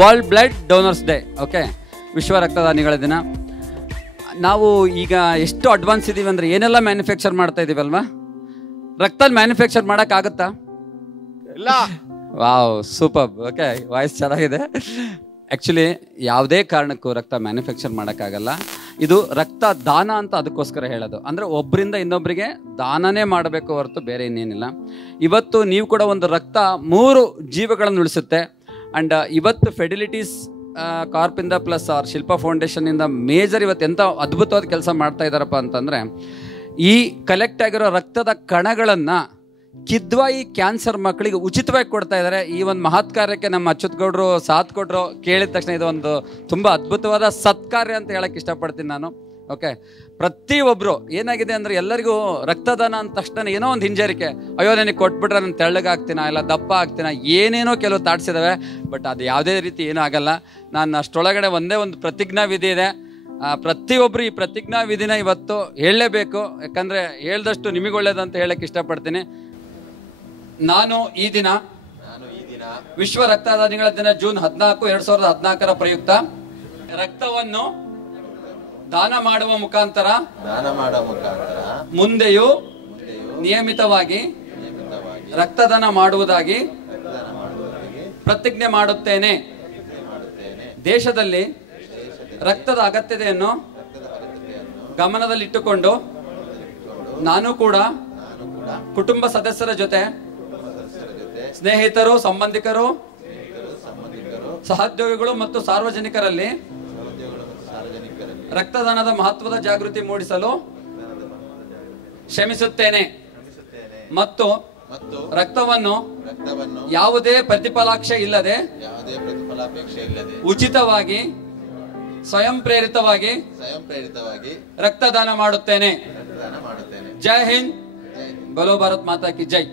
World blood donors day. Okay, ವಿಶ್ವ ರಕ್ತದಾನಿಗಳ ದಿನ. ನಾವು ಈಗ ಎಷ್ಟು ಅಡ್ವಾನ್ಸ್ ಇದ್ದೀವಿ ಅಂದರೆ ಏನೆಲ್ಲ ಮ್ಯಾನುಫ್ಯಾಕ್ಚರ್ ಮಾಡ್ತಾ ಇದ್ದೀವಲ್ವಾ? ರಕ್ತ ಮ್ಯಾನುಫ್ಯಾಕ್ಚರ್ ಮಾಡೋಕ್ಕಾಗುತ್ತಾ? ಇಲ್ಲ. Wow, super. ಓಕೆ, ವಾಯ್ಸ್ ಚೆನ್ನಾಗಿದೆ. ಆ್ಯಕ್ಚುಲಿ ಯಾವುದೇ ಕಾರಣಕ್ಕೂ ರಕ್ತ ಮ್ಯಾನುಫ್ಯಾಕ್ಚರ್ ಮಾಡೋಕ್ಕಾಗಲ್ಲ. ಇದು ರಕ್ತ ದಾನ ಅಂತ ಅದಕ್ಕೋಸ್ಕರ ಹೇಳೋದು. ಅಂದರೆ ಒಬ್ಬರಿಂದ ಇನ್ನೊಬ್ಬರಿಗೆ ದಾನನೇ ಮಾಡಬೇಕು ಹೊರತು ಬೇರೆ ಇನ್ನೇನಿಲ್ಲ. ಇವತ್ತು ನೀವು ಕೂಡ ಒಂದು ರಕ್ತ 3 ಜೀವಗಳನ್ನು ಉಳಿಸುತ್ತೆ. ಆ್ಯಂಡ್ ಇವತ್ತು ಫೆಡಿಲಿಟೀಸ್ ಕಾರ್ಪಿಂದ ಪ್ಲಸ್ ಆರ್ ಶಿಲ್ಪ ಫೌಂಡೇಶನ್ನಿಂದ ಮೇಜರ್ ಇವತ್ತು ಎಂಥ ಅದ್ಭುತವಾದ ಕೆಲಸ ಮಾಡ್ತಾ ಇದ್ದಾರಪ್ಪ ಅಂತಂದರೆ, ಈ ಕಲೆಕ್ಟ್ ಆಗಿರೋ ರಕ್ತದ ಕಣಗಳನ್ನು ಕಿದ್ವಾಯಿ ಕ್ಯಾನ್ಸರ್ ಮಕ್ಕಳಿಗೆ ಉಚಿತವಾಗಿ ಕೊಡ್ತಾ ಇದ್ದಾರೆ. ಈ ಒಂದು ಮಹತ್ ಕಾರ್ಯಕ್ಕೆ ನಮ್ಮ ಅಚ್ಯುತ್ ಗೌಡರು ಸಾಥ್ ಕೊಟ್ಟರು. ಕೇಳಿದ ತಕ್ಷಣ ಇದು ಒಂದು ತುಂಬ ಅದ್ಭುತವಾದ ಸತ್ಕಾರ್ಯ ಅಂತ ಹೇಳಕ್ಕೆ ಇಷ್ಟಪಡ್ತೀನಿ ನಾನು. ಓಕೆ, ಪ್ರತಿಯೊಬ್ಬರು ಏನಾಗಿದೆ ಅಂದರೆ ಎಲ್ಲರಿಗೂ ರಕ್ತದಾನ ಅಂದ ತಕ್ಷಣ ಏನೋ ಒಂದು ಹಿಂಜರಿಕೆ, ಅಯ್ಯೋ ನನಗೆ ಕೊಟ್ಬಿಟ್ರೆ ನಾನು ತೆಳ್ಳಗಾಗ್ತೀನ ಇಲ್ಲ ದಪ್ಪ ಆಗ್ತೀನ, ಏನೇನೋ ಕೆಲವು ತಾಟ್ಸಿದಾವೆ. ಬಟ್ ಅದು ಯಾವುದೇ ರೀತಿ ಏನೂ ಆಗಲ್ಲ. ನಾನು ಅಷ್ಟರೊಳಗಡೆ ಒಂದೇ ಒಂದು ಪ್ರತಿಜ್ಞಾ ವಿಧಿ ಇದೆ. ಪ್ರತಿಯೊಬ್ಬರು ಈ ಪ್ರತಿಜ್ಞಾ ವಿಧಿನ ಇವತ್ತು ಹೇಳಲೇಬೇಕು. ಯಾಕಂದರೆ ಹೇಳ್ದಷ್ಟು ನಿಮಗೆ ಒಳ್ಳೇದಂತ ಹೇಳಕ್ಕೆ ಇಷ್ಟಪಡ್ತೀನಿ. ನಾನು ಈ ದಿನ ವಿಶ್ವ ರಕ್ತದಾನಿಗಳ ದಿನ ಜೂನ್ 14, 2014 ಪ್ರಯುಕ್ತ ರಕ್ತವನ್ನು ದಾನ ಮಾಡುವ ಮುಖಾಂತರ ಮುಂದೆಯೂ ನಿಯಮಿತವಾಗಿ ರಕ್ತದಾನ ಮಾಡುವುದಾಗಿ ಪ್ರತಿಜ್ಞೆ ಮಾಡುತ್ತೇನೆ. ದೇಶದಲ್ಲಿ ರಕ್ತದ ಅಗತ್ಯತೆಯನ್ನು ಗಮನದಲ್ಲಿಟ್ಟುಕೊಂಡು ನಾನು ಕೂಡ ಕುಟುಂಬ ಸದಸ್ಯರ ಜೊತೆ, ಸ್ನೇಹಿತರು, ಸಂಬಂಧಿಕರು, ಸಹೋದ್ಯೋಗಿಗಳು ಮತ್ತು ಸಾರ್ವಜನಿಕರಲ್ಲಿ ರಕ್ತದಾನದ ಮಹತ್ವದ ಜಾಗೃತಿ ಮೂಡಿಸಲು ಶ್ರಮಿಸುತ್ತೇನೆ ಮತ್ತು ರಕ್ತವನ್ನು ಯಾವುದೇ ಪ್ರತಿಫಲಾಪೇಕ್ಷೆ ಇಲ್ಲದೆ ಉಚಿತವಾಗಿ ಸ್ವಯಂ ಪ್ರೇರಿತವಾಗಿ ರಕ್ತದಾನ ಮಾಡುತ್ತೇನೆ. ಜೈ ಹಿಂದ್, ಬಲೋ ಭಾರತ್ ಮಾತಾ ಕಿ ಜೈ.